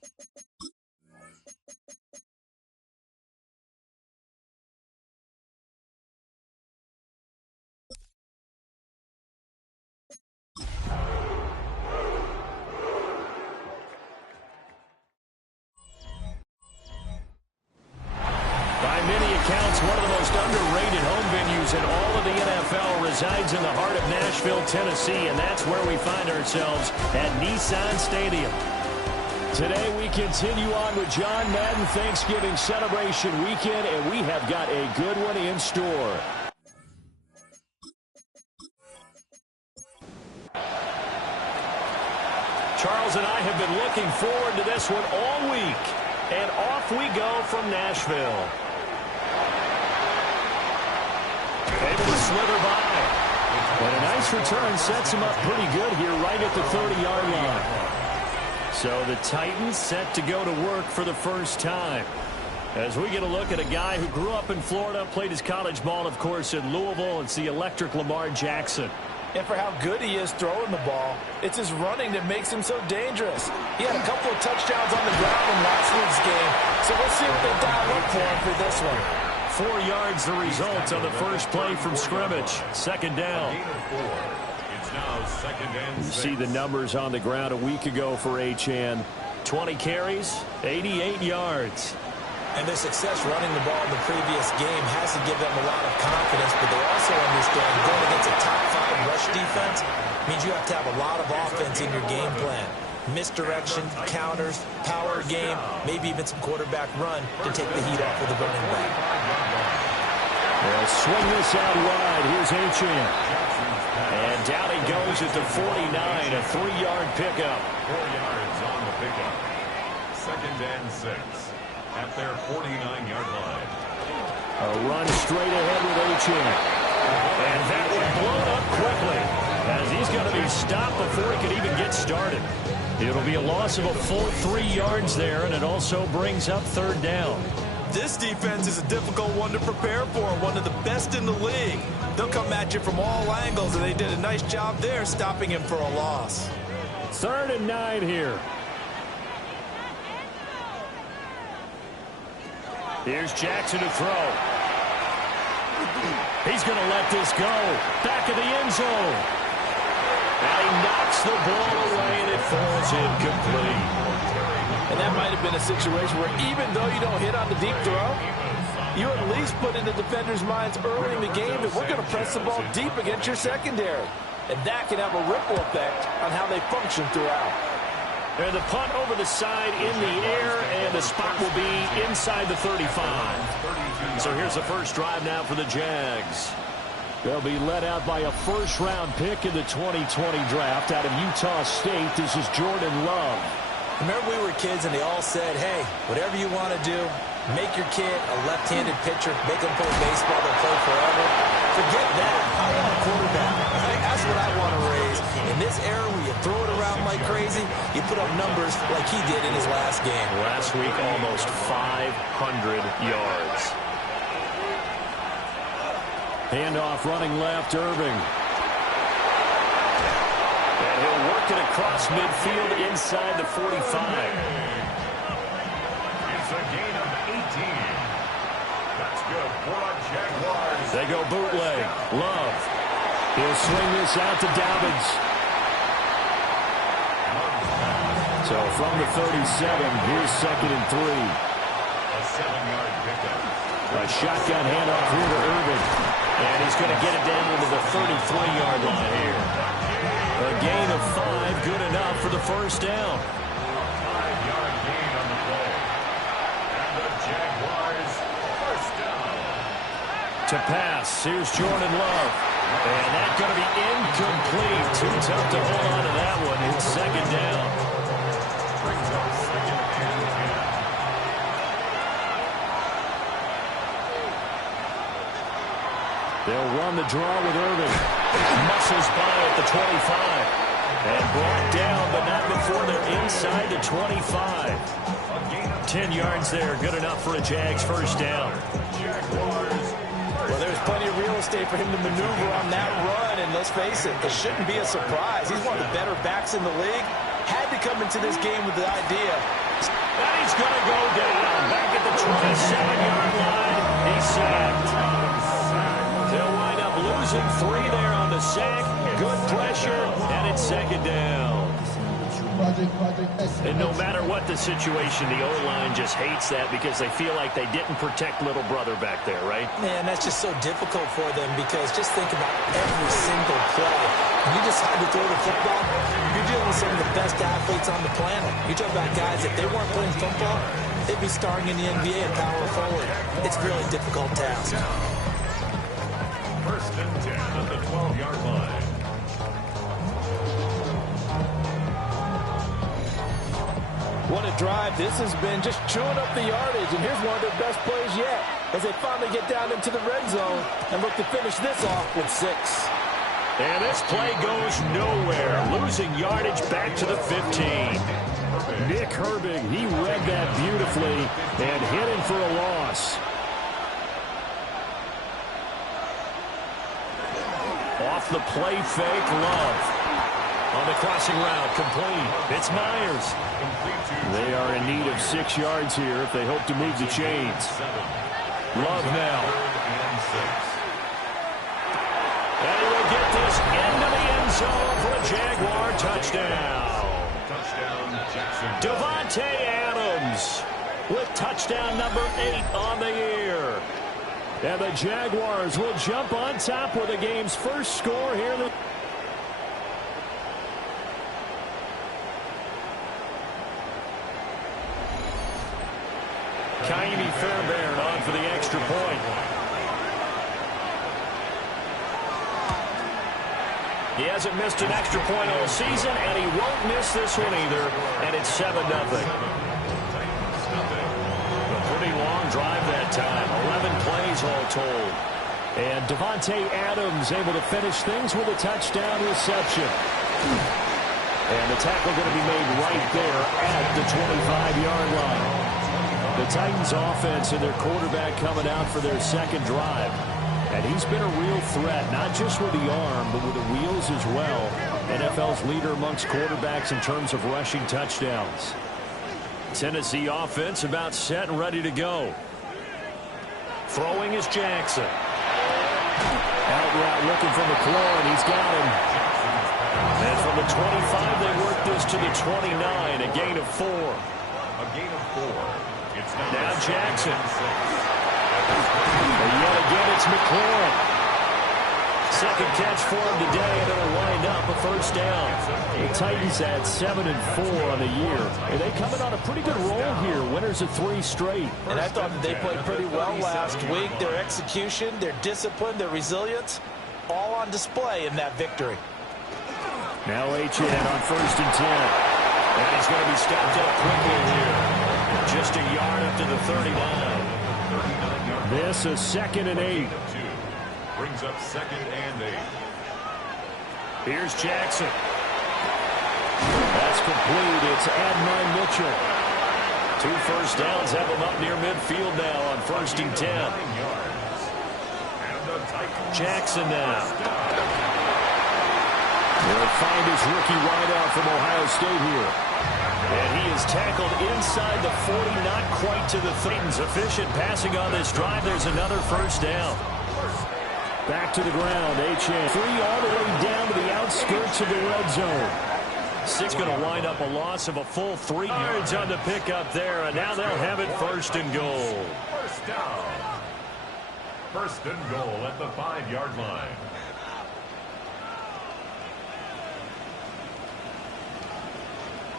By many accounts, one of the most underrated home venues in all of the NFL resides in the heart of Nashville, Tennessee, and that's where we find ourselves at Nissan Stadium. Today we continue on with John Madden Thanksgiving celebration weekend, and we have got a good one in store. Charles and I have been looking forward to this one all week, and off we go from Nashville. Able to slither by. And a nice return sets him up pretty good here right at the 30-yard line. So the Titans set to go to work for the first time. As we get a look at a guy who grew up in Florida, played his college ball, of course, in Louisville. It's the electric Lamar Jackson. And for how good he is throwing the ball, it's his running that makes him so dangerous. He had a couple of touchdowns on the ground in last week's game, so we'll see what they dial up for him for this one. 4 yards the result on the first play from scrimmage. Second down. You see the numbers on the ground a week ago for Achane. 20 carries, 88 yards. And their success running the ball in the previous game has to give them a lot of confidence, but they also understand going against a top-5 rush defense means you have to have a lot of offense in your game plan. Misdirection, counters, power game, maybe even some quarterback run to take the heat off of the running back. They'll swing this out wide. Here's Achane. And down he goes at the 49, a 3-yard pickup. 4 yards on the pickup. 2nd and 6 at their 49-yard line. A run straight ahead with Achane. And that one blown up quickly, as he's going to be stopped before he can even get started. It'll be a loss of a full 3 yards there, and it also brings up 3rd down. This defense is a difficult one to prepare for, one of the best in the league. They'll come at you from all angles, and they did a nice job there stopping him for a loss. 3rd and 9 here. Here's Jackson to throw. He's going to let this go. Back of the end zone. And he knocks the ball away, and it falls incomplete. And that might have been a situation where even though you don't hit on the deep throw, you at least put in the defender's minds early in the game that we're going to press the ball deep against your secondary. And that can have a ripple effect on how they function throughout. And the punt over the side in the air, and the spot will be inside the 35. So here's the first drive now for the Jags. They'll be led out by a first-round pick in the 2020 draft out of Utah State. This is Jordan Love. Remember we were kids and they all said, hey, whatever you want to do, make your kid a left-handed pitcher, make him play baseball, they'll play forever. Forget that. I want a quarterback. That's what I want to raise. In this era where you throw it around like crazy, you put up numbers like he did in his last game. Last week, almost 500 yards. Handoff running left, Irving. And he'll work it across midfield inside the 45. It's a gain of 18. That's good for the Jaguars. They go bootleg. Love. He'll swing this out to Dobbins. So from the 37, here's 2nd and 3. A 7-yard pickup. A shotgun handoff here to Irving. And he's going to get it down into the 33-yard line here. A gain of 5, good enough for the first down. 5-yard gain on the play. And the Jaguars first down. To pass, here's Jordan Love. And that's going to be incomplete. Too tough to hold on to that one. It's 2nd down. Brings up 2nd and 10. They'll run the draw with Irving. Muscles by at the 25. And brought down, but not before they're inside the 25. 10 yards there, good enough for a Jags first down. Well, there's plenty of real estate for him to maneuver on that run, and let's face it, it shouldn't be a surprise. He's one of the better backs in the league. Had to come into this game with the idea, And he's going to go down. Back at the 27-yard line. He's sacked. They'll wind up losing 3 there on the sack. Good pressure, and it's second down. And no matter what the situation, the O-line just hates that because they feel like they didn't protect little brother back there, right? Man, that's just so difficult for them because just think about every single play. When you decide to throw the football, you're dealing with some of the best athletes on the planet. You talk about guys, if they weren't playing football, they'd be starring in the NBA at power forward. It's a really difficult task. First and 10 at the 12-yard line. What a drive. This has been just chewing up the yardage, and here's one of their best plays yet as they finally get down into the red zone and look to finish this off with 6. And this play goes nowhere. Losing yardage back to the 15. Nick Herbig, he read that beautifully and hit him for a loss. Off the play fake, Love. On the crossing route, complete. It's Myers. They are in need of 6 yards here if they hope to move the chains. Love now. And he will get this into the end zone for a Jaguar touchdown. Davante Adams with touchdown number 8 on the year. And the Jaguars will jump on top with the game's first score here. Kaimi Fairbairn on for the extra point. He hasn't missed an extra point all season, and he won't miss this one either, and it's 7-0. A pretty long drive that time, 11 plays all told. And Davante Adams able to finish things with a touchdown reception. And the tackle going to be made right there at the 25-yard line. The Titans offense and their quarterback coming out for their second drive. And he's been a real threat, not just with the arm, but with the wheels as well. NFL's leader amongst quarterbacks in terms of rushing touchdowns. Tennessee offense about set and ready to go. Throwing is Jackson. Out route looking for McLaurin. He's got him. And from the 25, they work this to the 29, a gain of 4. A gain of 4. Now Jackson. And yet again, it's McLaurin. Second catch for him today, and it'll wind up a first down. The Titans at 7-4 on the year. And they coming on a pretty good roll here. Winners of 3 straight. And I thought that they played pretty well last week. Their execution, their discipline, their resilience, all on display in that victory. Now Achane on first and 10. And he's going to be stopped up quickly here. Just a yard up to the 39. This is 2nd and 8. Brings up 2nd and 8. Here's Jackson. That's complete. It's Adonai Mitchell. 2 first downs have him up near midfield now on first and 10. Jackson now. They'll find his rookie wideout from Ohio State here. And he is tackled inside the 40, not quite to the Titans. Efficient passing on this drive. There's another first down. Back to the ground. Achane 3 all the way down to the outskirts of the red zone. 6 going to wind up a loss of a full 3 yards on the pickup there. And now they'll have it first and goal. First down. First and goal at the 5-yard line.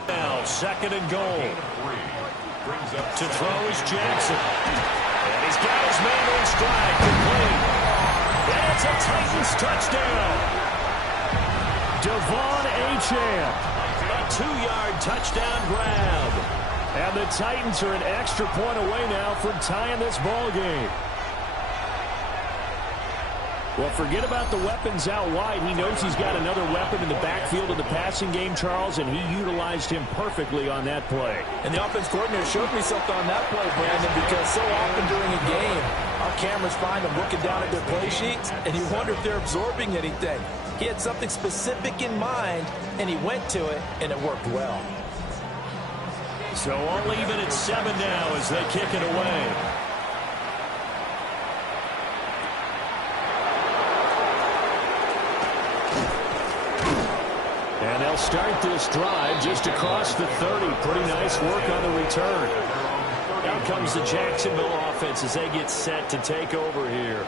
Now 2nd and goal. To throw is Jackson. And he's got his man in stride. Complete. And it's a Titans touchdown. Devon Achane. A 2-yard touchdown grab. And the Titans are an extra point away now from tying this ball game. Well, forget about the weapons out wide. He knows he's got another weapon in the backfield of the passing game, Charles, and he utilized him perfectly on that play. And the offense coordinator showed me something on that play, Brandon, because so often during a game, our cameras find them looking down at their play sheets, and you wonder if they're absorbing anything. He had something specific in mind, and he went to it, and it worked well. So all even at 7 now as they kick it away. And they'll start this drive just across the 30. Pretty nice work on the return. Out comes the Jacksonville offense as they get set to take over here.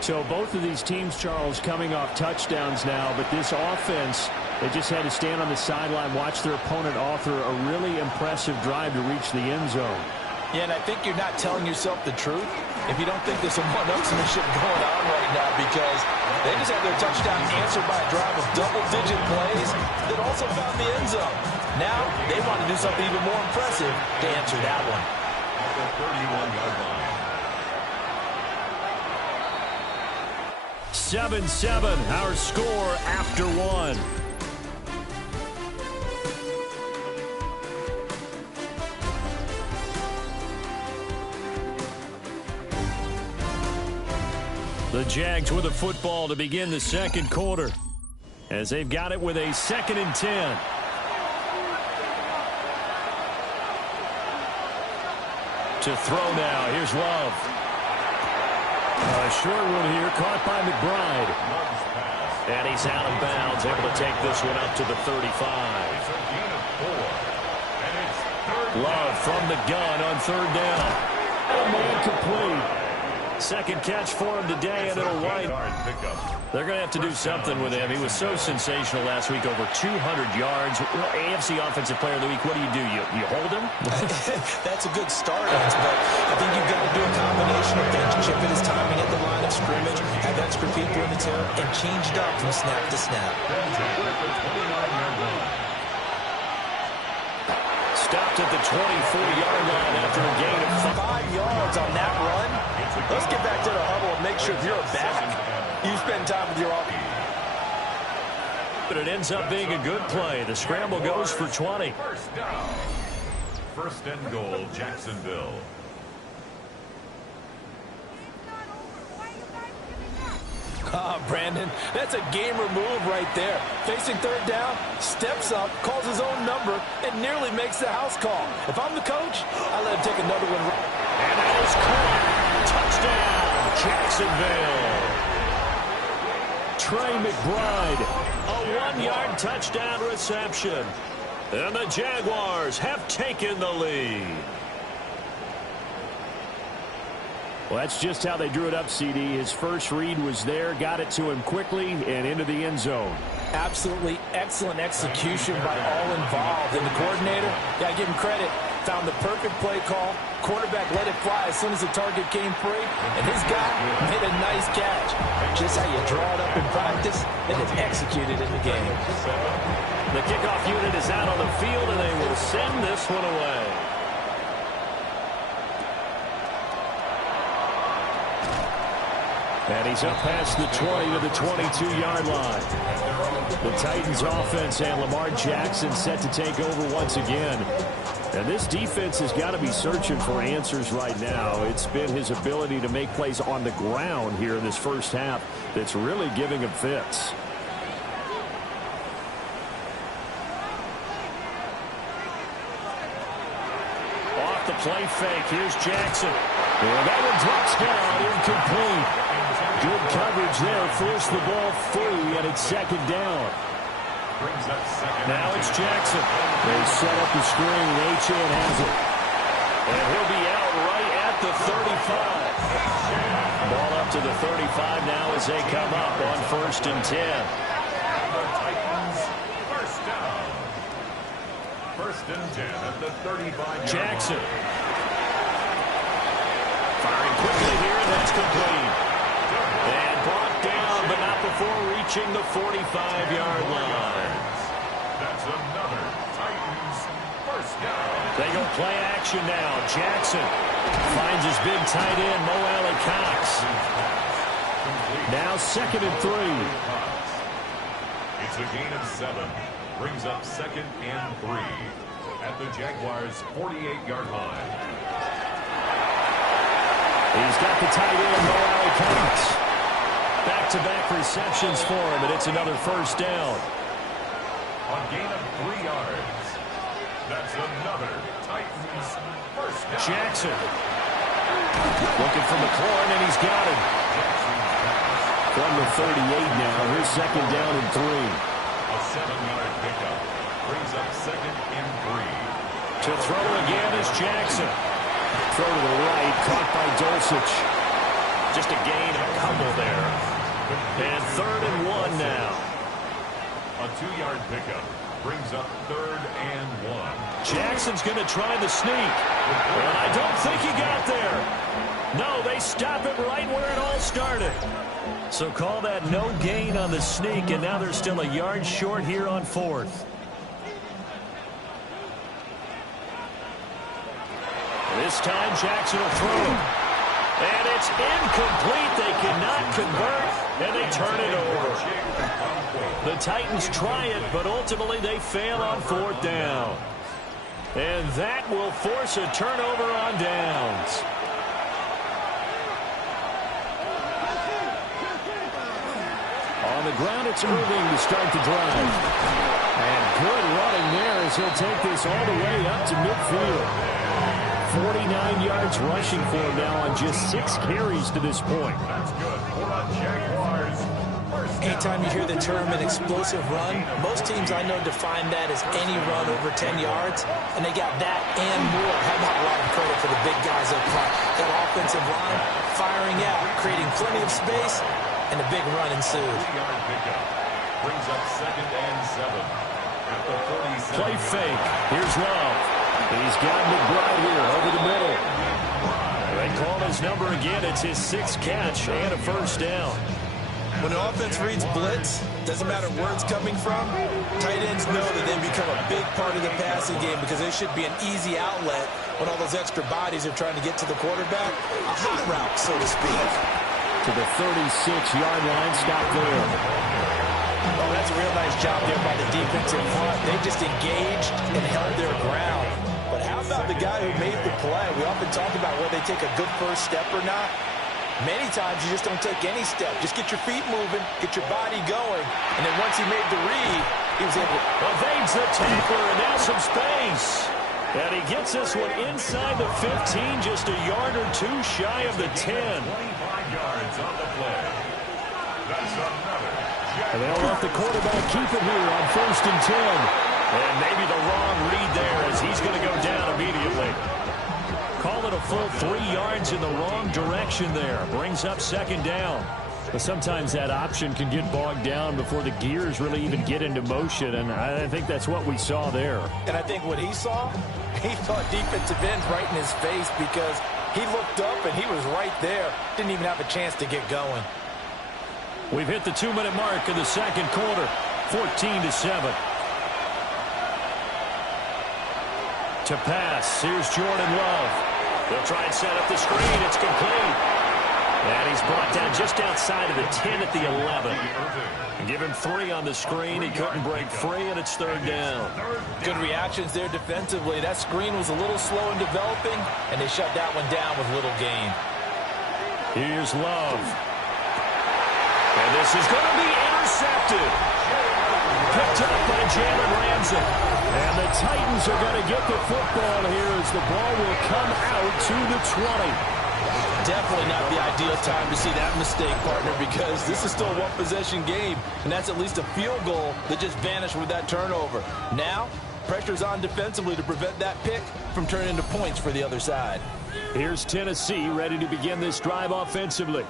So both of these teams, Charles, coming off touchdowns now, but this offense, they just had to stand on the sideline, watch their opponent author a really impressive drive to reach the end zone. Yeah, and I think you're not telling yourself the truth if you don't think there's some one-upsmanship going on right now, because they just had their touchdown answered by a drive of double-digit plays that also found the end zone. Now they want to do something even more impressive to answer that one. At the 31-yard line. 7-7, our score after one. The Jags with a football to begin the second quarter, as they've got it with a 2nd and 10. To throw now, here's Love. A short one here, caught by McBride. And he's out of bounds, able to take this one up to the 35. Love from the gun on 3rd down. Man complete. Second catch for him today, and it'll wipe. They're going to have to do something with him. He was so sensational last week, over 200 yards. AFC Offensive Player of the Week, what do? You hold him? That's a good start, but I think you've got to do a combination of things. Chip at his timing at the line of scrimmage, have extra people in the turn, and change it up from snap to snap. Stopped at the 24-yard line after a gain of 5 yards on that run. Let's get back to the huddle and make sure if you're a back, you spend time with your offense. But it ends up being a good play. The scramble goes for 20. First down. 1st and goal, Jacksonville. Brandon, that's a gamer move right there. Facing 3rd down, steps up, calls his own number, and nearly makes the house call. If I'm the coach, I let him take another one. And that is caught. Touchdown, Jacksonville. Trey McBride, a 1-yard touchdown reception. And the Jaguars have taken the lead. Well, that's just how they drew it up, CD. His first read was there, got it to him quickly, and into the end zone. Absolutely excellent execution by all involved. And the coordinator, got to give him credit, found the perfect play call. Quarterback let it fly as soon as the target came free, and his guy made a nice catch. Just how you draw it up in practice, and it's executed in the game. The kickoff unit is out on the field, and they will send this one away. And he's up past the 20 to the 22-yard line. The Titans offense and Lamar Jackson set to take over once again. And this defense has got to be searching for answers right now. It's been his ability to make plays on the ground here in this first half that's really giving him fits. Off the play fake, here's Jackson. And that one drops down, incomplete. Good coverage there, forced the ball free, and it's 2nd down. Now it's Jackson. They set up the screen. Achane has it. And he'll be out right at the 35. Ball up to the 35 now as they come up on 1st and 10. The Titans, first down. 1st and 10 at the 35-yard Jackson. line. Firing quickly here, that's complete. And brought down, but not before reaching the 45-yard line. That's another Titans first down. They go play action now. Jackson finds his big tight end, Mo Alley-Cox. Now 2nd and 3. It's a gain of 7. Brings up 2nd and 3 at the Jaguars' 48-yard line. He's got the tight end, Mo Alley-Cox. Back-to-back receptions for him, and it's another first down. On gain of 3 yards. That's another Titans first down. Jackson. Looking for McLaurin, and he's got him. From the 38 now. Here's second down and 3. A 7-yard pickup brings up second and 3. To throw again is Jackson. Throw to the right, caught by Dulcich. Just a gain of a couple there. And 3rd and 1 now. A 2-yard pickup brings up 3rd and 1. Jackson's going to try the sneak. And I don't think he got there. No, they stop it right where it all started. So call that no gain on the sneak, and now they're still a yard short here on 4th. This time Jackson will throw. And it's incomplete. They cannot convert, and they turn it over. The Titans try it, but ultimately they fail on 4th down. And that will force a turnover on downs. On the ground, it's Irving to start the drive. And good running there as he'll take this all the way up to midfield. 49 yards rushing for him now on just 6 carries to this point. That's good for the Jaguars. Anytime you hear the term an explosive run, most teams I know define that as any run over 10 yards, and they got that and more. How about a lot of credit for the big guys up front? That offensive line firing out, creating plenty of space, and a big run ensued. 3-yard pickup brings up second and 7 at the 47. Play fake. Here's Love. He's got McBride here over the middle. They call his number again. It's his 6th catch and a first down. When the offense reads blitz, doesn't matter where it's coming from, tight ends know that they become a big part of the passing game because they should be an easy outlet when all those extra bodies are trying to get to the quarterback. A hot route, so to speak. To the 36-yard line, stop there. Oh, that's a real nice job there by the defensive front. They just engaged and held their ground. But how about the guy who made the play? We often talk about whether they take a good first step or not. Many times you just don't take any step. Just get your feet moving, get your body going. And then once he made the read, he was able to evades the tackler, and now some space. And he gets this one inside the 15, just a yard or 2 shy of the 10. 25 yards on the play. That's another. And they'll let the quarterback keep it here on 1st and 10. And maybe the wrong read there as he's going to go down immediately. Call it a full 3 yards in the wrong direction there. Brings up 2nd down. But sometimes that option can get bogged down before the gears really even get into motion, and I think that's what we saw there. And I think what he saw defensive ends right in his face because he looked up and he was right there. Didn't even have a chance to get going. We've hit the 2-minute mark in the 2nd quarter. 14-7. To pass, here's Jordan Love. They'll try and set up the screen. It's complete. And he's brought down just outside of the 10 at the 11. Give him 3 on the screen. He couldn't break free, and it's 3rd down. Good reactions there defensively. That screen was a little slow in developing, and they shut that one down with little gain. Here's Love. And this is going to be intercepted. Picked up by Jalen Ramsey. And the Titans are going to get the football here as the ball will come out to the 20. Definitely not the ideal time to see that mistake, partner, because this is still a one-possession game, and that's at least a field goal that just vanished with that turnover. Now, pressure's on defensively to prevent that pick from turning into points for the other side. Here's Tennessee ready to begin this drive offensively.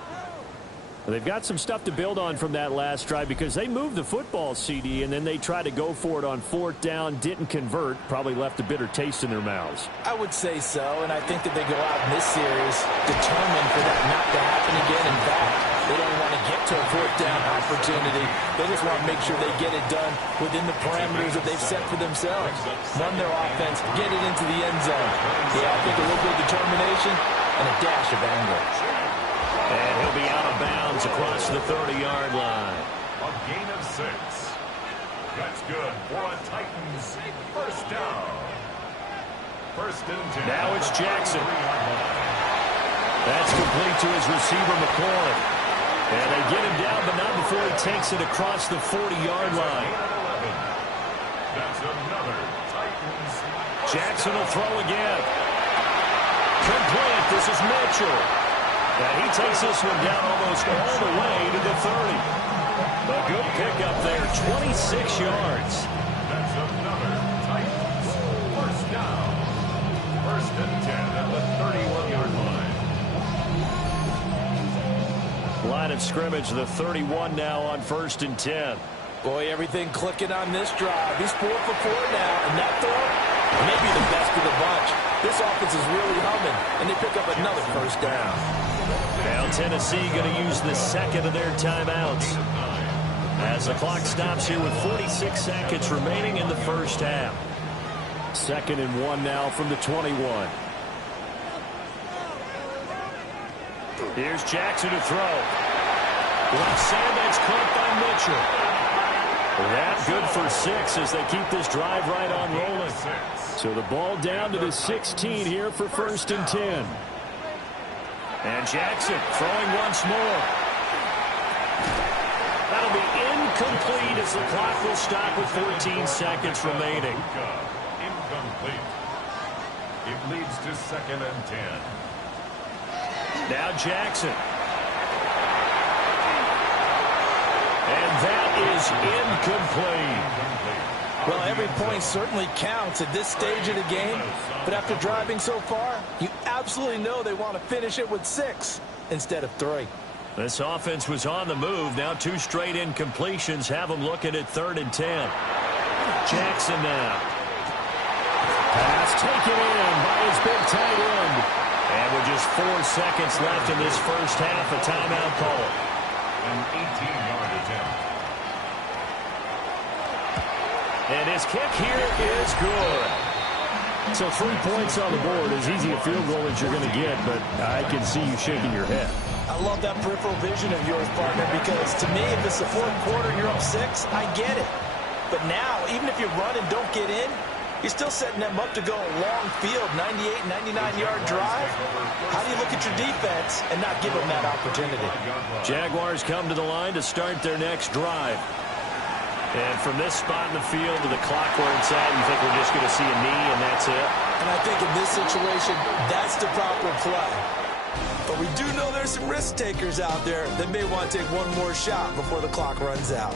They've got some stuff to build on from that last drive because they moved the football, CD, and then they tried to go for it on 4th down, didn't convert, probably left a bitter taste in their mouths. I would say so, and I think that they go out in this series determined for that not to happen again. In fact, they don't want to get to a 4th down opportunity. They just want to make sure they get it done within the parameters that they've set for themselves. Run their offense, get it into the end zone. Yeah, I think a little bit of determination and a dash of anger. And he'll be out of bounds across the 30-yard line. A gain of 6. That's good for a Titans first down. 1st and 10. Now it's Jackson. That's complete to his receiver, McLaurin. And they get him down, but not before he takes it across the 40-yard line. That's another Titans Jackson will throw again. Complete. This is Mitchell. And he takes this one down almost all the way to the 30. A good pickup there, 26 yards. That's another Titans first down. First and 10 at the 31-yard line. Line of scrimmage, the 31 now on first and 10. Boy, everything clicking on this drive. He's 4 for 4 now, and that throw, maybe the best of the bunch. This offense is really humming, and they pick up another first down. Now Tennessee going to use the second of their timeouts as the clock stops here with 46 seconds remaining in the first half. 2nd and 1 now from the 21. Here's Jackson to throw. Left side, that's caught by Mitchell. That good for 6 as they keep this drive right on rolling. So the ball down to the 16 here for first and 10. And Jackson throwing once more. That'll be incomplete as the clock will stop with 14 seconds remaining. Incomplete. It leads to 2nd and 10. Now Jackson. And that is incomplete. Well, every point certainly counts at this stage of the game. But after driving so far, you absolutely know they want to finish it with 6 instead of 3. This offense was on the move. Now 2 straight incompletions have them looking at 3rd and 10. Jackson now. Pass taken in by his big tight end. And with just 4 seconds left in this first half, a timeout call. An 18-yard attempt. And his kick here is good. So 3 points on the board, as easy a field goal as you're going to get, but I can see you shaking your head. I love that peripheral vision of yours, partner, because to me, if it's the 4th quarter and you're up 6, I get it. But now, even if you run and don't get in, you're still setting them up to go a long field, 98, 99-yard drive. How do you look at your defense and not give them that opportunity? Jaguars come to the line to start their next drive. And from this spot in the field to the clock where it's at, you think we're just going to see a knee and that's it? And I think in this situation, that's the proper play. But we do know there's some risk takers out there that may want to take one more shot before the clock runs out.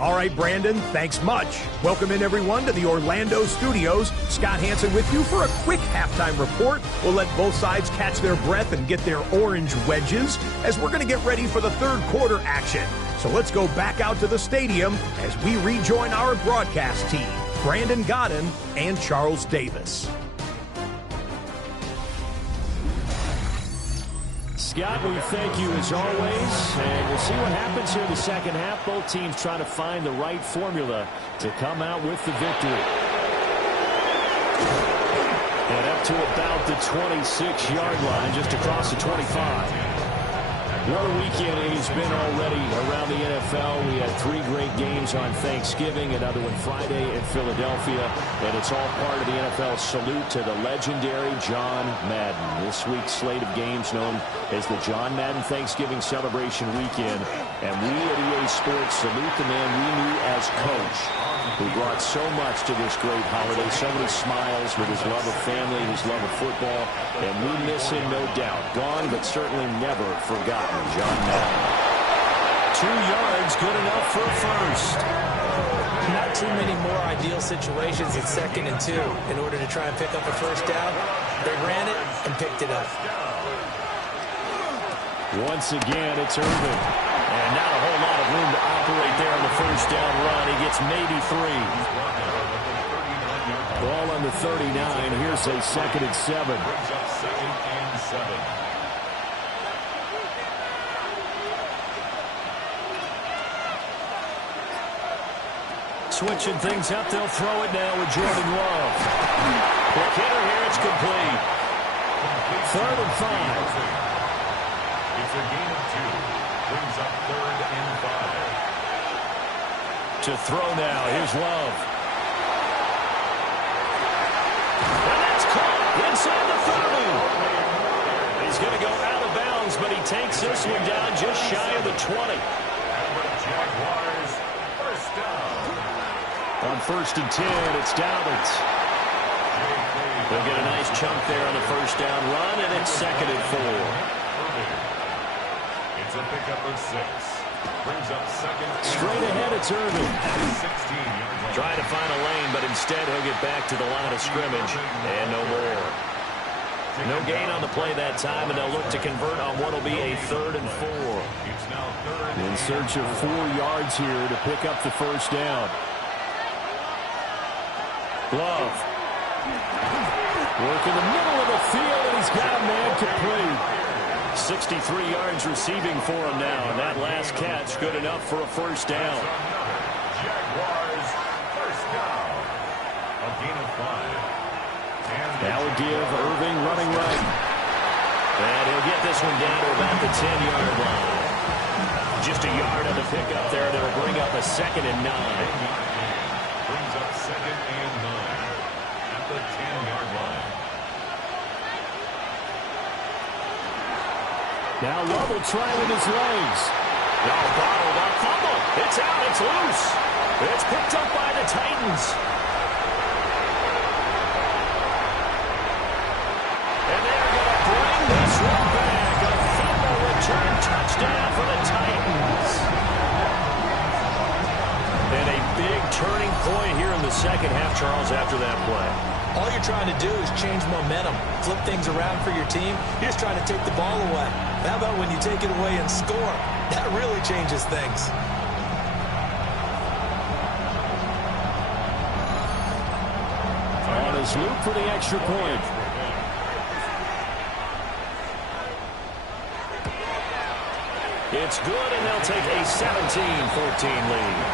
All right, Brandon, thanks much. Welcome in, everyone, to the Orlando studios. Scott Hansen with you for a quick halftime report. We'll let both sides catch their breath and get their orange wedges as we're going to get ready for the 3rd quarter action. So let's go back out to the stadium as we rejoin our broadcast team, Brandon Godden and Charles Davis. Scott, we thank you as always, and we'll see what happens here in the second half. Both teams trying to find the right formula to come out with the victory. And up to about the 26-yard line, just across the 25. What a weekend it has been already around the NFL. We had 3 great games on Thanksgiving, another one Friday in Philadelphia, and it's all part of the NFL salute to the legendary John Madden. This week's slate of games known as the John Madden Thanksgiving Celebration Weekend, and we at EA Sports salute the man we knew as Coach, who brought so much to this great holiday, so many smiles with his love of family, his love of football, and we miss him, no doubt. Gone, but certainly never forgotten. John Madden. 2 yards, good enough for a first. Not too many more ideal situations at 2nd and 2 in order to try and pick up a first down. They ran it and picked it up. Once again, it's Irvin. And not a whole lot of room to operate there on the first down run. He gets maybe 3. Ball on the 39. Here's a 2nd and 7. Brings up 2nd and 7. Switching things up, they'll throw it now with Jordan Love. Quick hitter here, it's complete. 3rd and 5. It's a gain of 2. Brings up 3rd and 5. To throw now, here's Love. And that's caught inside the 30. He's going to go out of bounds, but he takes this one down just shy of the 20. And the Jaguars first down. On 1st and 10, it's Dobbins. They'll get a nice chunk there on the first down run, and it's 2nd and 4. It's a pickup of 6. Brings up 2nd. Straight ahead, it's Irving. 16. Trying to find a lane, but instead he'll get back to the line of scrimmage, and no more. No gain on the play that time, and they'll look to convert on what will be a 3rd and 4. In search of 4 yards here to pick up the first down. Love. Work in the middle of the field, and he's got a man complete. 63 yards receiving for him now, and that last catch good enough for a first down. Jaguars, first down. A gain of 5. That will give Irving running right. And he'll get this one down to about the 10-yard line. Just a yard on the pickup there, and it'll bring up a 2nd and 9. Brings up 2nd and 9 at the 10-yard line. Now Love will try with his legs. Now bottled up, fumble. It's out, it's loose. It's picked up by the Titans. And they're going to bring this one back. A fumble return touchdown for the Titans. And a big turning point here in the second half, Charles, after that play. All you're trying to do is change momentum, flip things around for your team. You're just trying to take the ball away. How about when you take it away and score? That really changes things. On his loop for the extra point. It's good, and they'll take a 17-14 lead.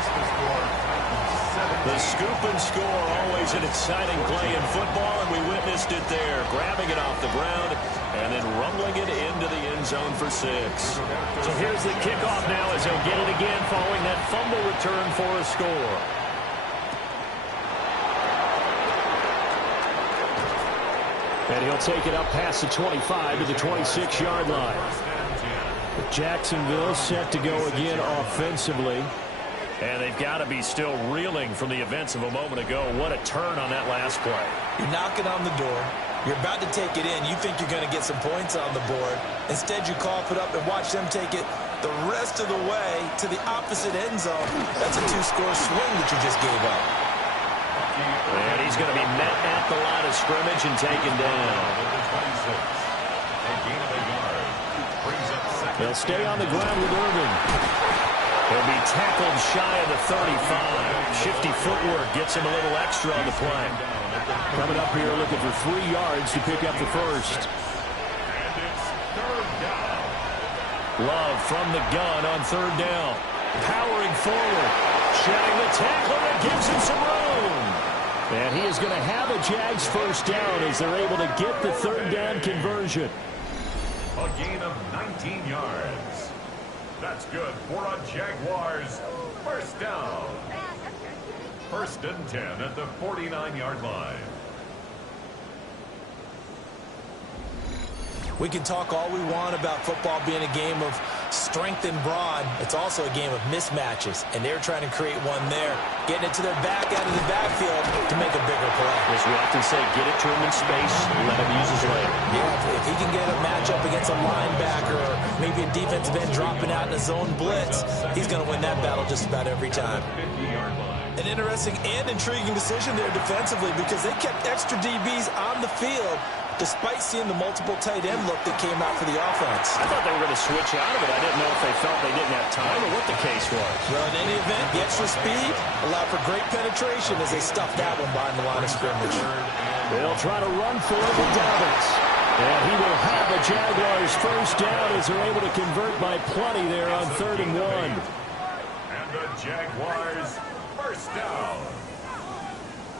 The scoop and score, always an exciting play in football, and we witnessed it there, grabbing it off the ground and then rumbling it into the end zone for 6. So here's the kickoff now as he'll get it again following that fumble return for a score. And he'll take it up past the 25 to the 26-yard line. Jacksonville set to go again offensively. And they've got to be still reeling from the events of a moment ago. What a turn on that last play. You're knocking on the door. You're about to take it in. You think you're going to get some points on the board. Instead, you cough it up and watch them take it the rest of the way to the opposite end zone. That's a 2-score swing that you just gave up. And he's going to be met at the line of scrimmage and taken down. They'll stay on the ground with Irving. He'll be tackled shy of the 35. Shifty footwork gets him a little extra on the play. Coming up here looking for 3 yards to pick up the first. And it's 3rd down. Love from the gun on 3rd down. Powering forward. Shedding the tackler and gives him some room. And he is going to have a Jags first down as they're able to get the 3rd down conversion. A gain of 19 yards. That's good for a Jaguars first down. 1st and 10 at the 49-yard line. We can talk all we want about football being a game of strength and brawn. It's also a game of mismatches, and they're trying to create one there, getting it to their back out of the backfield to make a bigger play. As we often say, get it to him in space, let him use his leg. Yeah, if he can get a matchup against a linebacker or maybe a defensive end dropping out in a zone blitz, he's going to win that battle just about every time. An interesting and intriguing decision there defensively because they kept extra DBs on the field despite seeing the multiple tight end look that came out for the offense. I thought they were going to switch out of it. I didn't know if they felt they didn't have time or what the case was. Well, in any event, the extra speed allowed for great penetration as they stuffed that one behind the line of scrimmage. They'll try to run for it with Dobbins. And he will have the Jaguars first down as they're able to convert by plenty there on 3rd and 1. And the Jaguars first down.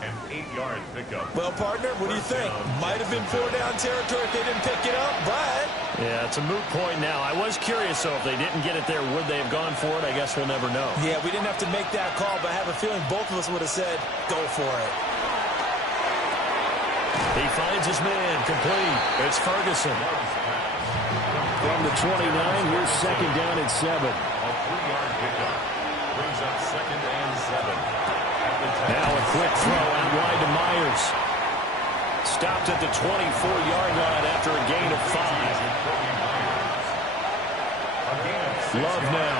An 8-yard pickup. Well, partner, what do you think? Might have been 4-down territory if they didn't pick it up, but... Yeah, it's a moot point now. I was curious, though, if they didn't get it there, would they have gone for it? I guess we'll never know. Yeah, we didn't have to make that call, but I have a feeling both of us would have said, go for it. He finds his man, complete. It's Ferguson. From the 29, here's 2nd down and 7. A 3-yard pickup. Brings up 2nd and 7. Now a quick throw out wide to Myers. Stopped at the 24-yard line after a gain of 5. Love now.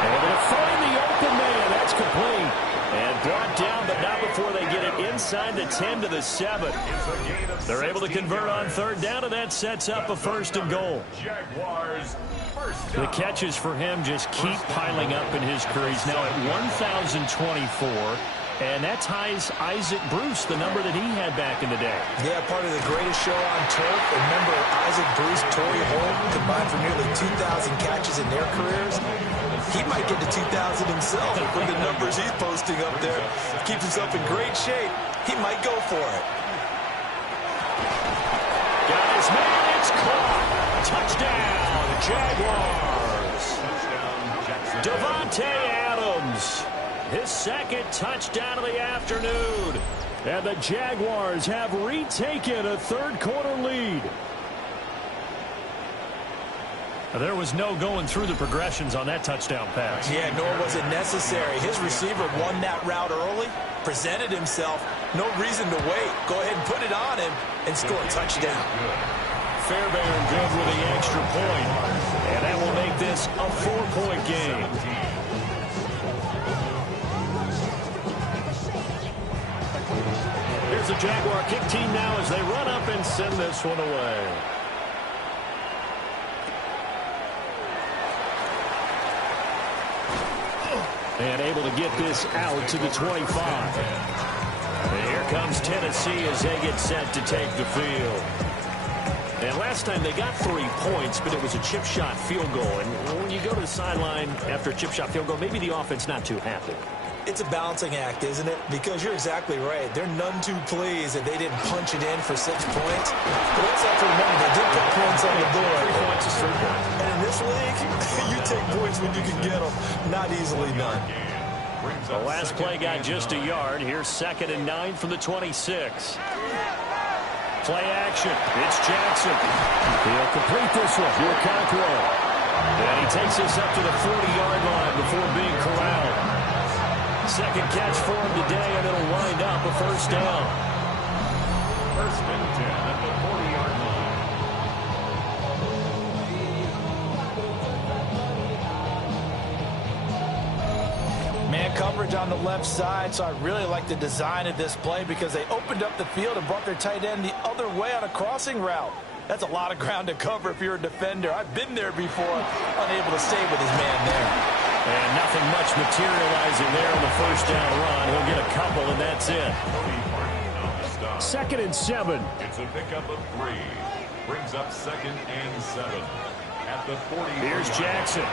Able to find the open man. That's complete. And brought down, but not before they get it inside the 10 to the 7. They're able to convert on third down, and that sets up a 1st and goal. The catches for him just keep piling up in his career. He's now at 1,024. And that ties Isaac Bruce, the number that he had back in the day. Yeah, part of the greatest show on turf. Remember, Isaac Bruce, Torrey Holt combined for nearly 2,000 catches in their careers. He might get to 2,000 himself with the numbers he's posting up there. Keeps himself in great shape. He might go for it. Got his man. It's caught. Touchdown, Jaguars. Davante Adams. His 2nd touchdown of the afternoon. And the Jaguars have retaken a 3rd-quarter lead. There was no going through the progressions on that touchdown pass. Yeah, nor was it necessary. His receiver won that route early, presented himself. No reason to wait. Go ahead and put it on him and score a touchdown. Fairbairn good with the extra point. And that will make this a 4-point game. Here's the Jaguar kick team now as they run up and send this one away. And able to get this out to the 25. And here comes Tennessee as they get set to take the field. And last time they got 3 points, but it was a chip shot field goal. And when you go to the sideline after a chip shot field goal, maybe the offense not too happy. It's a balancing act, isn't it? Because you're exactly right. They're none too pleased that they didn't punch it in for 6 points. But also have to remember, they did put points on the board. 3 points is 3 points. And in this league, you take points when you can get them. Not easily done. The last play got just a yard. Here's 2nd and 9 from the 26. Play action. It's Jackson. He'll complete this one. Wk13. And he takes this up to the 40-yard line before being corralled. 2nd catch for him today, and it'll wind up a 1st down. 1st and 10 at the 40-yard line. Man coverage on the left side, so I really like the design of this play because they opened up the field and brought their tight end the other way on a crossing route. That's a lot of ground to cover if you're a defender. I've been there before, unable to stay with his man there. And nothing much materializing there on the 1st down run. He'll get a couple, and that's it. 2nd and 7. It's a pickup of 3. Brings up 2nd and 7 at the 40. Here's Jackson.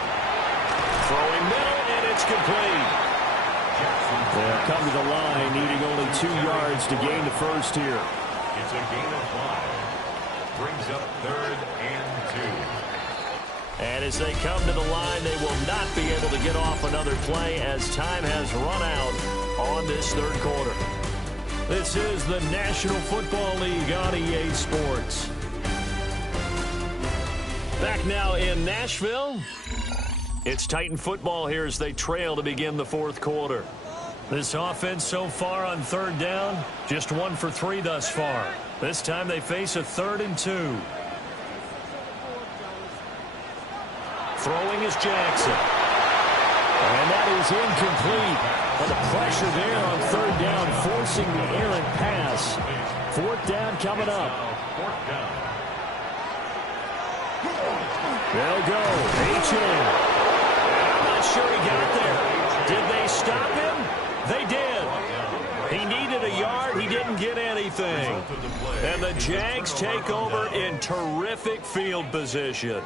Throwing middle, and it's complete. They'll come to the line, needing only 2 yards to gain the 1st here. It's a gain of 5. Brings up 3rd and 2. And as they come to the line, they will not be able to get off another play as time has run out on this 3rd quarter. This is the National Football League on EA Sports. Back now in Nashville. It's Titan football here as they trail to begin the 4th quarter. This offense so far on 3rd down, just 1 for 3 thus far. This time they face a 3rd and 2. Throwing is Jackson. And that is incomplete. But the pressure there on 3rd down, forcing the errant pass. 4th down coming up. They'll go. H.in. I'm not sure he got there. Did they stop him? They did. He needed a yard. He didn't get anything. And the Jags take over in terrific field position.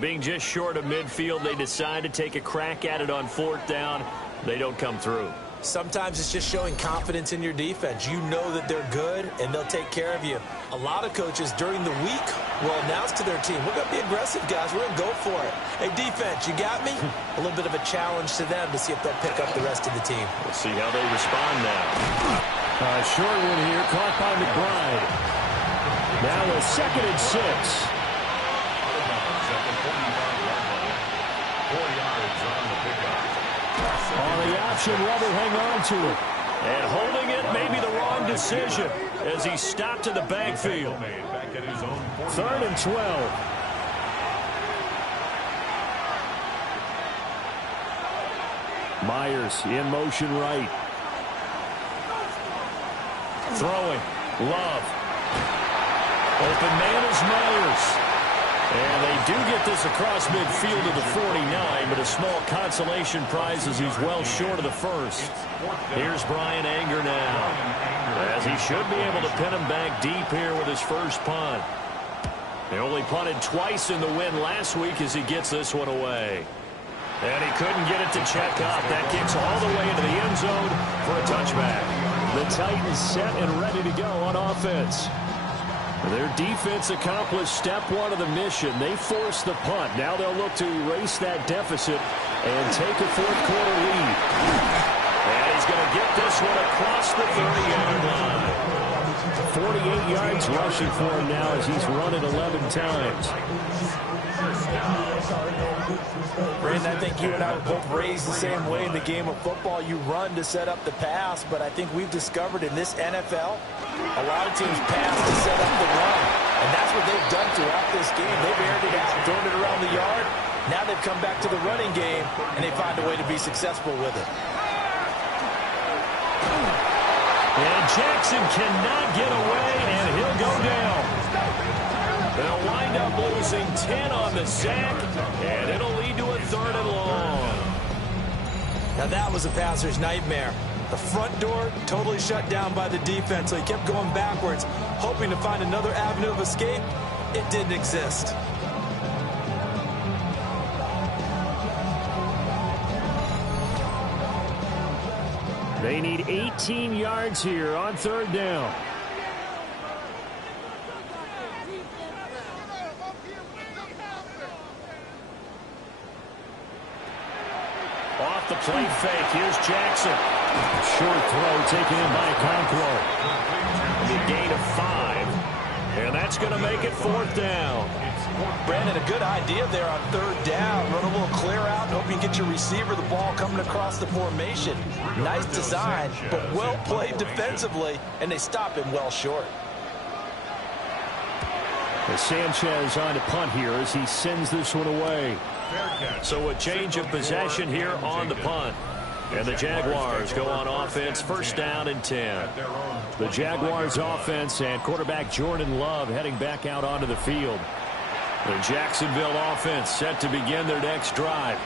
Being just short of midfield, they decide to take a crack at it on 4th down. They don't come through. Sometimes it's just showing confidence in your defense. You know that they're good, and they'll take care of you. A lot of coaches during the week will announce to their team, we're going to be aggressive, guys. We're going to go for it. Hey, defense, you got me? A little bit of a challenge to them to see if they'll pick up the rest of the team. We'll see how they respond now. Short one here, caught by McBride. Now a 2nd and 6. On the option. Love will hang on to it. And holding it may be the wrong decision as he stopped in the backfield. 3rd and 12. Myers in motion right. Throwing. Love. Open man is Myers. And they do get this across midfield to the 49, but a small consolation prize as he's well short of the first. Here's Brian Anger now, as he should be able to pin him back deep here with his first punt. They only punted twice in the win last week as he gets this one away. And he couldn't get it to check up. That kicks all the way into the end zone for a touchback. The Titans set and ready to go on offense. Their defense accomplished step one of the mission. They forced the punt. Now they'll look to erase that deficit and take a fourth-quarter lead. And he's going to get this one across the 30-yard line. 48 yards rushing for him now as he's run it 11 times. Brandon, I think you and I were both raised the same way in the game of football. You run to set up the pass, but I think we've discovered in this NFL, a lot of teams pass to set up the run. And that's what they've done throughout this game. They've aired it out, thrown it around the yard. Now they've come back to the running game, and they find a way to be successful with it. And Jackson cannot get away, and he'll go down. They'll wind up losing 10 on the sack, and it'll lead to a 3rd and long. Now that was a passer's nightmare. The front door totally shut down by the defense, so he kept going backwards, hoping to find another avenue of escape. It didn't exist. They need 18 yards here on 3rd down. Off the play fake. Here's Jackson. Short throw taken in by Conquer. The gain of 5. And that's going to make it 4th down. Brandon, a good idea there on 3rd down. Run a little clear out and hope you can get your receiver the ball coming across the formation. Nice design, but well played defensively, and they stop him well short. As Sanchez on to punt here as he sends this one away. So a change of possession here on the punt. And the Jaguars go on offense, 1st down and 10. The Jaguars offense and quarterback Jordan Love heading back out onto the field. The Jacksonville offense set to begin their next drive.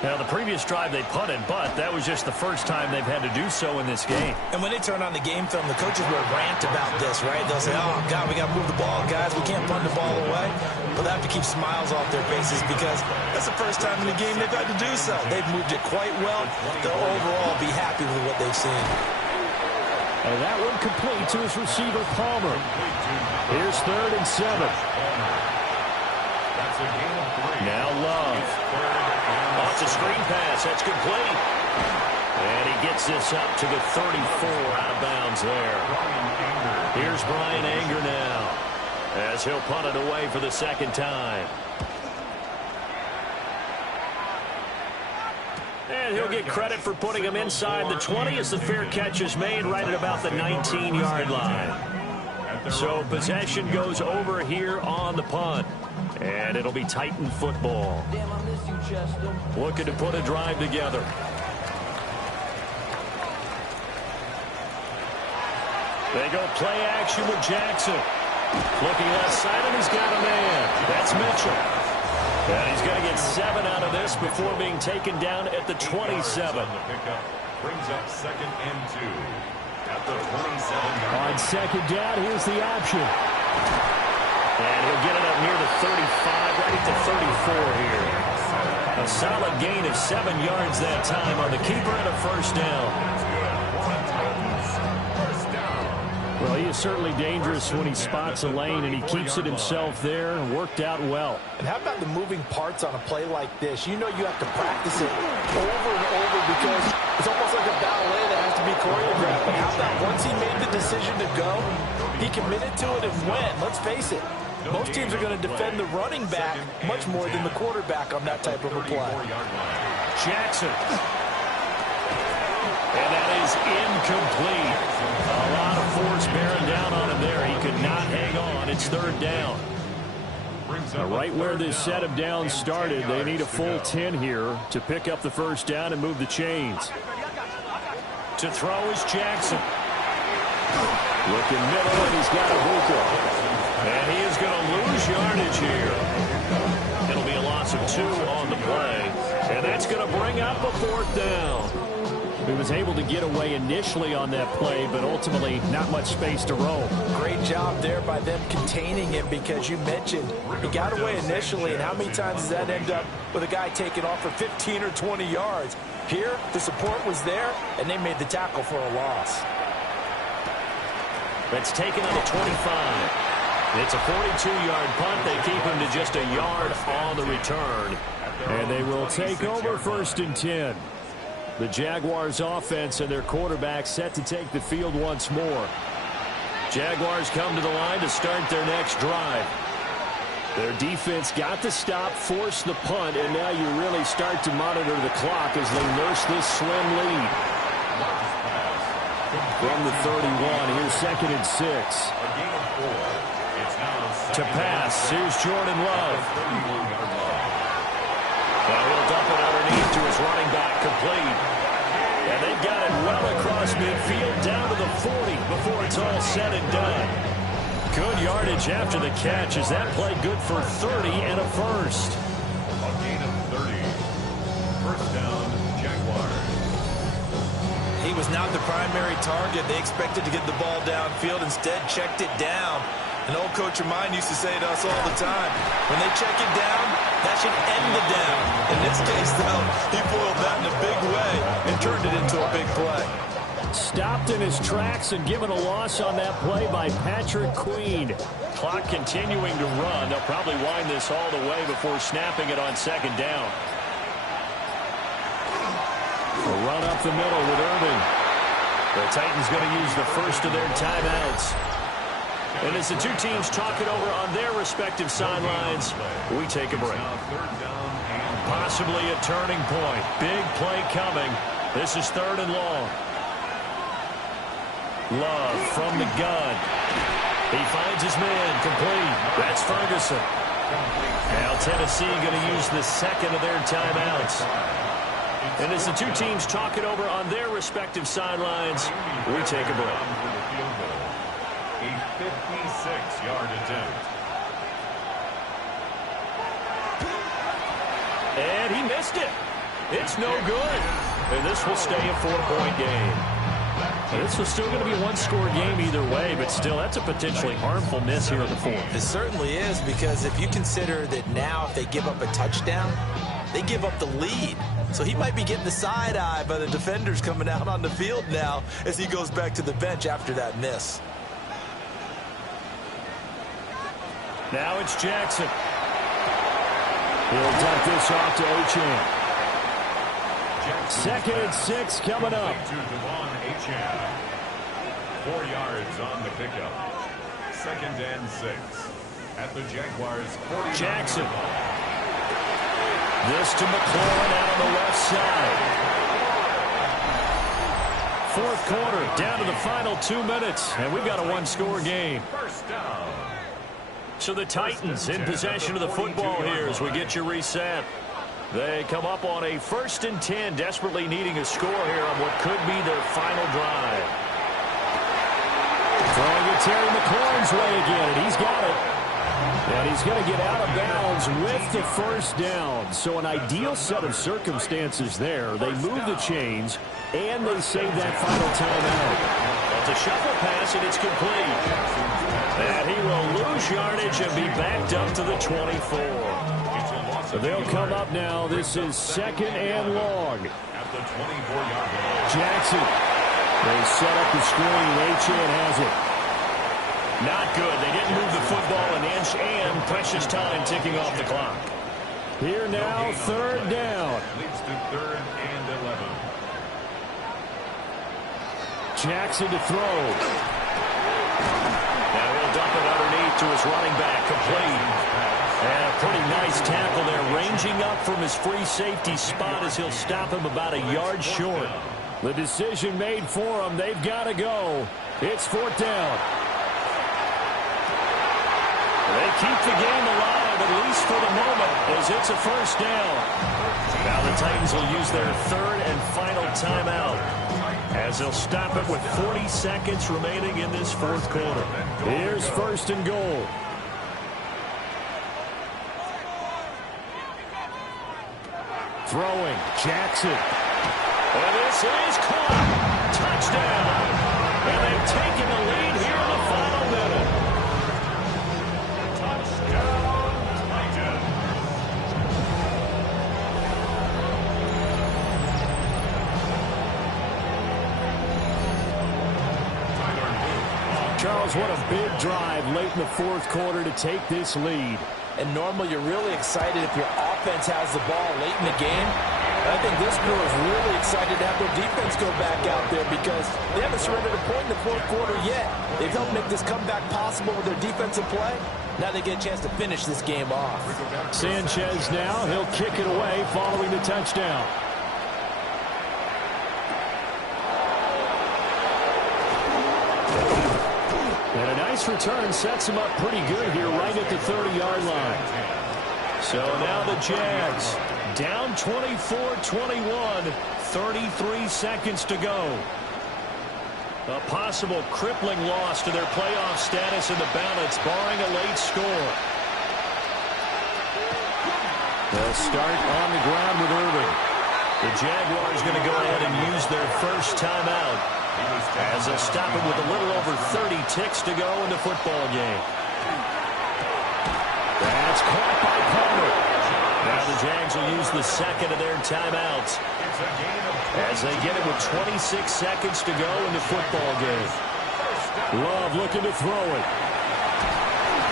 Now, the previous drive they punted, but that was just the first time they've had to do so in this game. And when they turn on the game film, the coaches will rant about this, right? They'll say, oh, God, we got to move the ball, guys. We can't punt the ball away. But they have to keep smiles off their faces because that's the first time in the game they've had to do so. They've moved it quite well. They'll overall be happy with what they've seen. And that one complete to his receiver, Palmer. Here's 3rd and 7. Now Love. Off the screen pass. That's complete. And he gets this up to the 34 out of bounds there. Here's Brian Anger now as he'll punt it away for the 2nd time. And he'll get credit for putting him inside the 20 as the fair catch is made right at about the 19-yard line. So possession goes over here on the punt. And it'll be Titan football. Looking to put a drive together. They go play action with Jackson. Looking left side, and he's got a man. That's Mitchell. And he's going to get 7 out of this before being taken down at the 27. Brings up 2nd and 2 at the 27. On 2nd down, here's the option. And he'll get it up near the 35, right at the 34 here. A solid gain of 7 yards that time on the keeper and a 1st down. Well, he is certainly dangerous when he spots a lane, and he keeps it himself there and worked out well. And how about the moving parts on a play like this? You know you have to practice it over and over because it's almost like a ballet that has to be choreographed. But how about once he made the decision to go, he committed to it and went. Let's face it. Most teams are going to defend the running back much more than the quarterback on that type of a play. Jackson. And that is incomplete. A lot of force bearing down on him there. He could not hang on. It's third down. Right where this set of downs started, they need a full 10 here to pick up the first down and move the chains. To throw is Jackson. Looking middle, and he's got Wk13. And he is going to lose yardage here. It'll be a loss of 2 on the play. And that's going to bring up a fourth down. He was able to get away initially on that play, but ultimately not much space to roam. Great job there by them containing him, because you mentioned he got away initially, and how many times does that end up with a guy taking off for 15 or 20 yards? Here, the support was there, and they made the tackle for a loss. That's taken on the 25. It's a 42-yard punt. They keep him to just a yard on the return. And they will take over first and 10. The Jaguars offense and their quarterback set to take the field once more. Jaguars come to the line to start their next drive. Their defense got the stop, forced the punt, and now you really start to monitor the clock as they nurse this slim lead. From the 31, here's 2nd and 6. To pass, here's Jordan Love. Now he'll dump it underneath to his running back, complete. And they've got it well across midfield, down to the 40 before it's all said and done. Good yardage after the catch. Is that play good for 30 and a first? A gain of 30. First down, Jaguars. He was not the primary target. They expected to get the ball downfield, instead checked it down. An old coach of mine used to say to us all the time, when they check it down, that should end the down. In this case, though, he foiled that in a big way and turned it into a big play. Stopped in his tracks and given a loss on that play by Patrick Queen. Clock continuing to run. They'll probably wind this all the way before snapping it on second down. A run up the middle with Irving. The Titans going to use the first of their timeouts. And as the two teams talk it over on their respective sidelines, we take a break. Possibly a turning point. Big play coming. This is 3rd and long. Love from the gun. He finds his man, complete. That's Ferguson. Now Tennessee going to use the second of their timeouts. And as the two teams talk it over on their respective sidelines, we take a break. A 56-yard attempt. And he missed it. It's no good. And this will stay a 4-point game. And this was still going to be a one-score game either way, but still, that's a potentially harmful miss here in the 4th. It certainly is, because if you consider that now if they give up a touchdown, they give up the lead. So he might be getting the side eye by the defenders coming out on the field now as he goes back to the bench after that miss. Now it's Jackson. He'll dump this off to Achane. 2nd and 6 coming up. To Devon Achane. 4 yards on the pickup. 2nd and 6 at the Jaguars 40. Jackson. This to McLaurin out on the left side. 4th quarter, down to the final 2 minutes, and we've got a one-score game. First down. So the Titans in possession of the football here as we get you reset. They come up on a 1st and 10, desperately needing a score here on what could be their final drive. Throwing it Terry McLaurin's way again, and he's got it. And he's going to get out of bounds with the first down. So an ideal set of circumstances there. They move the chains, and they save that final timeout. It's a shuffle pass, and it's complete. And he will lose yardage and be backed up to the 24. So they'll come up now. This is 2nd and long. At the 24-yard line. Jackson. They set up the screen. Achane has it. Not good. They didn't move the football an inch, and precious time ticking off the clock. Here now, 3rd down. Leads to 3rd and 11. Jackson to throw. Now he'll dump it underneath to his running back, complete. And a pretty nice tackle there, ranging up from his free safety spot as he'll stop him about a yard short. The decision made for them. They've got to go. It's 4th down. They keep the game alive, at least for the moment, as it's a 1st down. Now the Titans will use their 3rd and final timeout, as they'll stop it with 40 seconds remaining in this 4th quarter. Here's 1st and goal. Throwing, Jackson. And this is caught. Touchdown. And they've taken the lead here in the final minute. Touchdown, Titans. Charles, what a big drive late in the 4th quarter to take this lead. And normally you're really excited if your offense has the ball late in the game. I think this crew is really excited to have their defense go back out there because they haven't surrendered a point in the 4th quarter yet. They've helped make this comeback possible with their defensive play. Now they get a chance to finish this game off. Sanchez now, he'll kick it away following the touchdown. And a nice return sets him up pretty good here right at the 30-yard line. So now the Jags down 24-21, 33 seconds to go. A possible crippling loss to their playoff status in the balance, barring a late score. They'll start on the ground with Irving. The Jaguars going to go ahead and use their first timeout, as they'll stop it with a little over 30 ticks to go in the football game. That's caught by Palmer. Now the Jags will use the second of their timeouts, as they get it with 26 seconds to go in the football game. Love looking to throw it.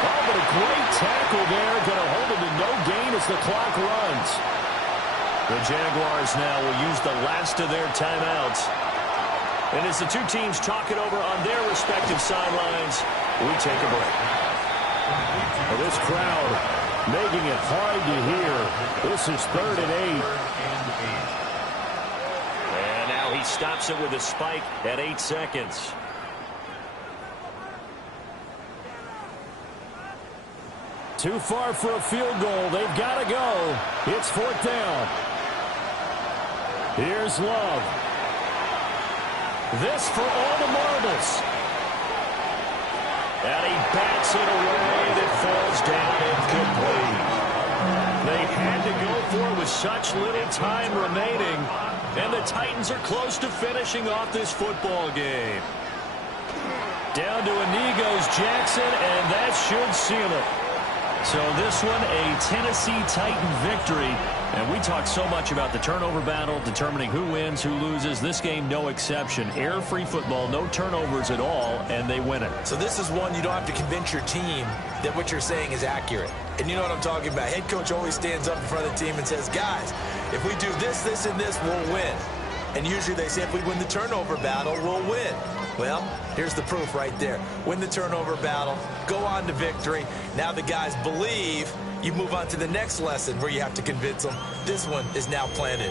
Oh, but a great tackle there. Going to hold him to no gain as the clock runs. The Jaguars now will use the last of their timeouts. And as the two teams talk it over on their respective sidelines, we take a break. Well, this crowd making it hard to hear. This is 3rd and 8. And now he stops it with a spike at 8 seconds. Too far for a field goal. They've got to go. It's 4th down. Here's Love. This for all the marbles. And he bats it away, and it falls down incomplete. They had to go for it with such little time remaining, and the Titans are close to finishing off this football game. Down to Inigo's Jackson, and that should seal it. So this one, a Tennessee Titan victory. And we talk so much about the turnover battle, determining who wins, who loses. This game, no exception. Error-free football, no turnovers at all, and they win it. So this is one you don't have to convince your team that what you're saying is accurate. And you know what I'm talking about. Head coach always stands up in front of the team and says, guys, if we do this, this, and this, we'll win. And usually they say if we win the turnover battle, we'll win. Well, here's the proof right there. Win the turnover battle, go on to victory. Now the guys believe. You move on to the next lesson where you have to convince them. This one is now planted.